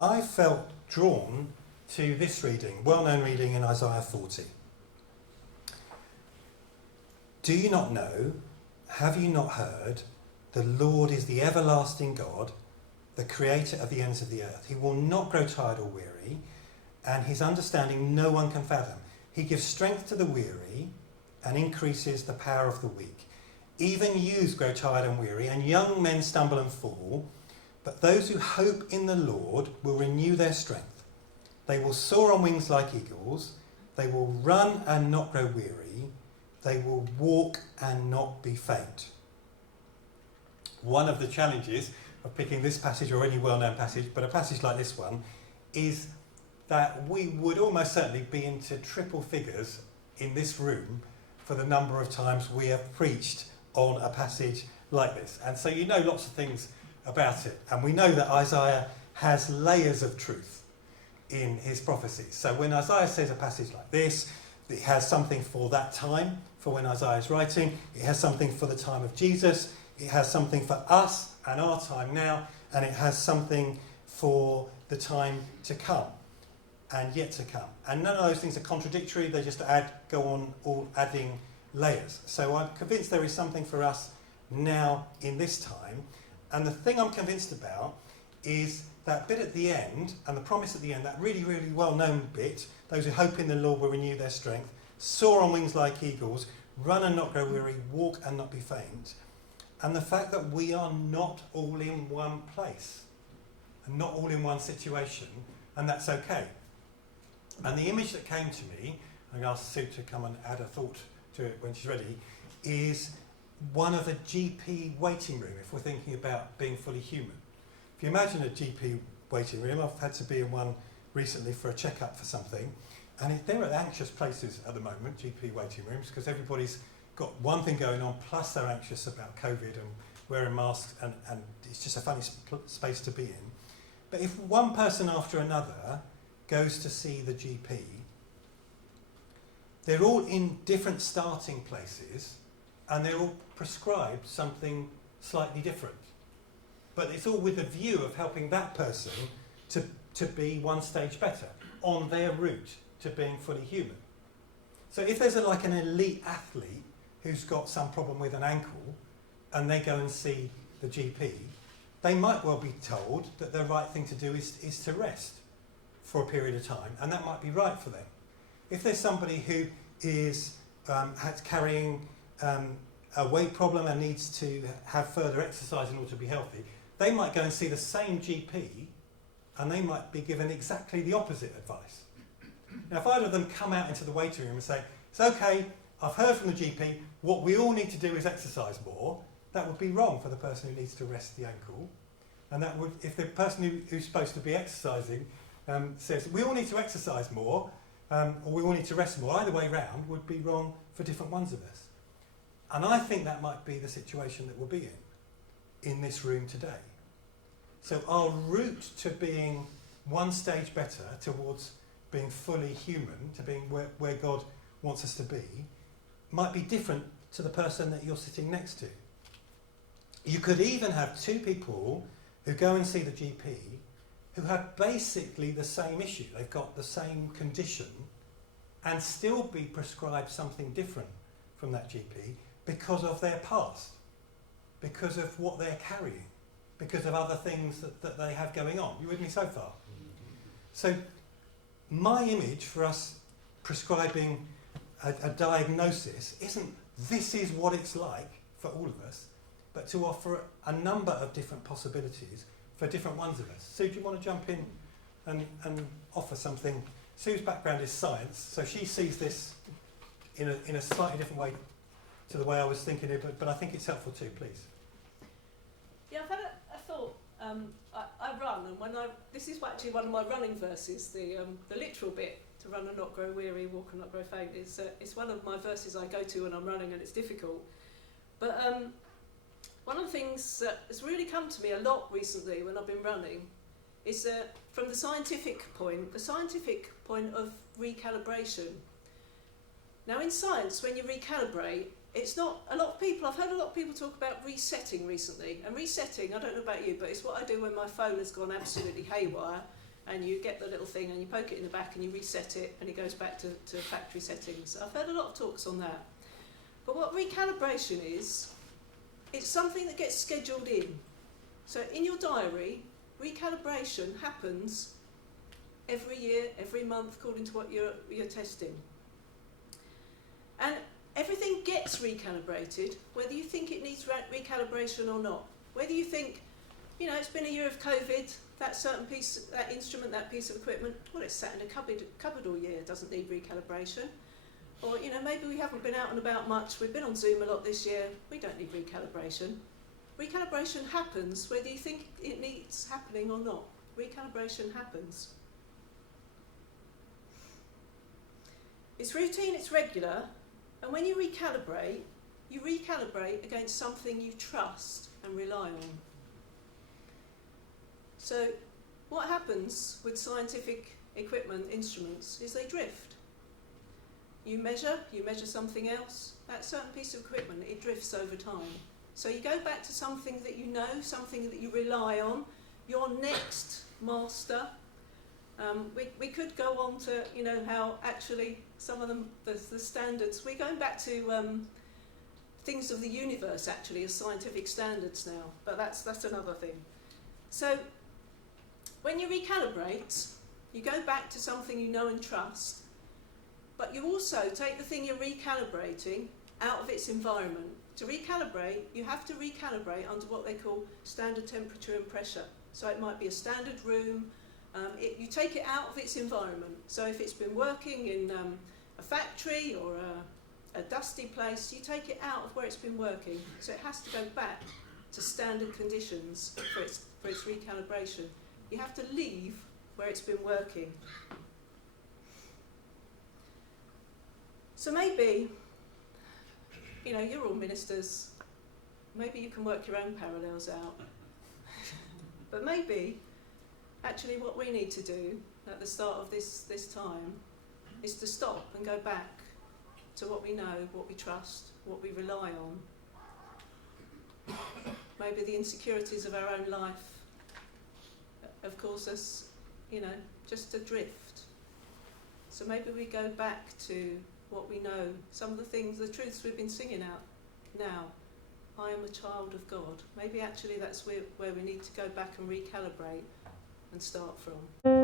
I felt drawn to this reading, well-known reading in Isaiah 40. Do you not know, have you not heard, the Lord is the everlasting God, the creator of the ends of the earth. He will not grow tired or weary, and his understanding no one can fathom. He gives strength to the weary and increases the power of the weak. Even youths grow tired and weary, and young men stumble and fall. But those who hope in the Lord will renew their strength. They will soar on wings like eagles. They will run and not grow weary. They will walk and not be faint. One of the challenges of picking this passage, or any well-known passage, but a passage like this one, is that we would almost certainly be into triple figures in this room for the number of times we have preached on a passage like this. And so you know lots of things about it. And we know that Isaiah has layers of truth in his prophecies. So when Isaiah says a passage like this, it has something for that time, for when Isaiah is writing. It has something for the time of Jesus. It has something for us and our time now. And it has something for the time to come and yet to come. And none of those things are contradictory. They just go on all adding layers. So I'm convinced there is something for us now in this time. And the thing I'm convinced about is that bit at the end, and the promise at the end, that really, really well-known bit, those who hope in the Lord will renew their strength, soar on wings like eagles, run and not grow weary, walk and not be faint. And the fact that we are not all in one place, and not all in one situation, and that's okay. And the image that came to me, I'm going to ask Sue to come and add a thought to it when she's ready, is one of a GP waiting room, if we're thinking about being fully human. If you imagine a GP waiting room, I've had to be in one recently for a checkup for something, and they're at anxious places at the moment, GP waiting rooms, because everybody's got one thing going on, plus they're anxious about COVID and wearing masks, and it's just a funny space to be in. But if one person after another goes to see the GP, they're all in different starting places, and they're all prescribed something slightly different. But it's all with a view of helping that person to be one stage better on their route to being fully human. So if there's like an elite athlete who's got some problem with an ankle and they go and see the GP, they might well be told that the right thing to do is to rest for a period of time, and that might be right for them. If there's somebody who is carrying a weight problem and needs to have further exercise in order to be healthy, they might go and see the same GP and they might be given exactly the opposite advice. Now, if either of them come out into the waiting room and say, it's okay, I've heard from the GP, what we all need to do is exercise more, that would be wrong for the person who needs to rest the ankle. And that would, if the person who's supposed to be exercising says, we all need to exercise more, or we all need to rest more, either way round would be wrong for different ones of us. And I think that might be the situation that we'll be in this room today. So our route to being one stage better towards being fully human, to being where God wants us to be, might be different to the person that you're sitting next to. You could even have two people who go and see the GP who have basically the same issue. They've got the same condition and still be prescribed something different from that GP because of their past, because of what they're carrying, because of other things that they have going on. You with me so far? So my image for us prescribing a diagnosis isn't this is what it's like for all of us, but to offer a number of different possibilities for different ones of us. Sue, do you want to jump in and offer something? Sue's background is science, so she sees this in a slightly different way to the way I was thinking it, but I think it's helpful too, please. Yeah, I've had a thought. I run, and this is actually one of my running verses, the literal bit, to run and not grow weary, walk and not grow faint. It's one of my verses I go to when I'm running, and it's difficult. But one of the things that has really come to me a lot recently when I've been running is from the scientific point of recalibration. Now in science, when you recalibrate, it's not, I've heard a lot of people talk about resetting recently. And resetting, I don't know about you, but it's what I do when my phone has gone absolutely haywire. and you get the little thing and you poke it in the back and you reset it and it goes back to factory settings. I've heard a lot of talks on that. But what recalibration is, it's something that gets scheduled in. So in your diary, recalibration happens every year, every month, according to what you're testing. And everything gets recalibrated, whether you think it needs recalibration or not. Whether you think, you know, it's been a year of COVID, that certain piece, that instrument, that piece of equipment, well, it's sat in a cupboard all year, doesn't need recalibration. Or, you know, maybe we haven't been out and about much, we've been on Zoom a lot this year, we don't need recalibration. Recalibration happens whether you think it needs happening or not. Recalibration happens. It's routine, it's regular, and when you recalibrate against something you trust and rely on. So what happens with scientific equipment, instruments, is they drift. You measure something else, that certain piece of equipment, it drifts over time. So you go back to something that you know, something that you rely on, your next master. We could go on to, you know, how actually some of them, the standards, we're going back to things of the universe actually as scientific standards now, but that's another thing. So when you recalibrate, you go back to something you know and trust, but you also take the thing you're recalibrating out of its environment. To recalibrate, you have to recalibrate under what they call standard temperature and pressure. So it might be a standard room. You take it out of its environment. So if it's been working in a factory or a dusty place, you take it out of where it's been working. So it has to go back to standard conditions for its recalibration. You have to leave where it's been working. So maybe, you know, you're all ministers, maybe you can work your own parallels out. But maybe, actually what we need to do at the start of this time is to stop and go back to what we know, what we trust, what we rely on. Maybe the insecurities of our own life have caused us, you know, just to drift. So maybe we go back to what we know, some of the things, the truths we've been singing out now. I am a child of God. Maybe actually that's where we need to go back and recalibrate and start from.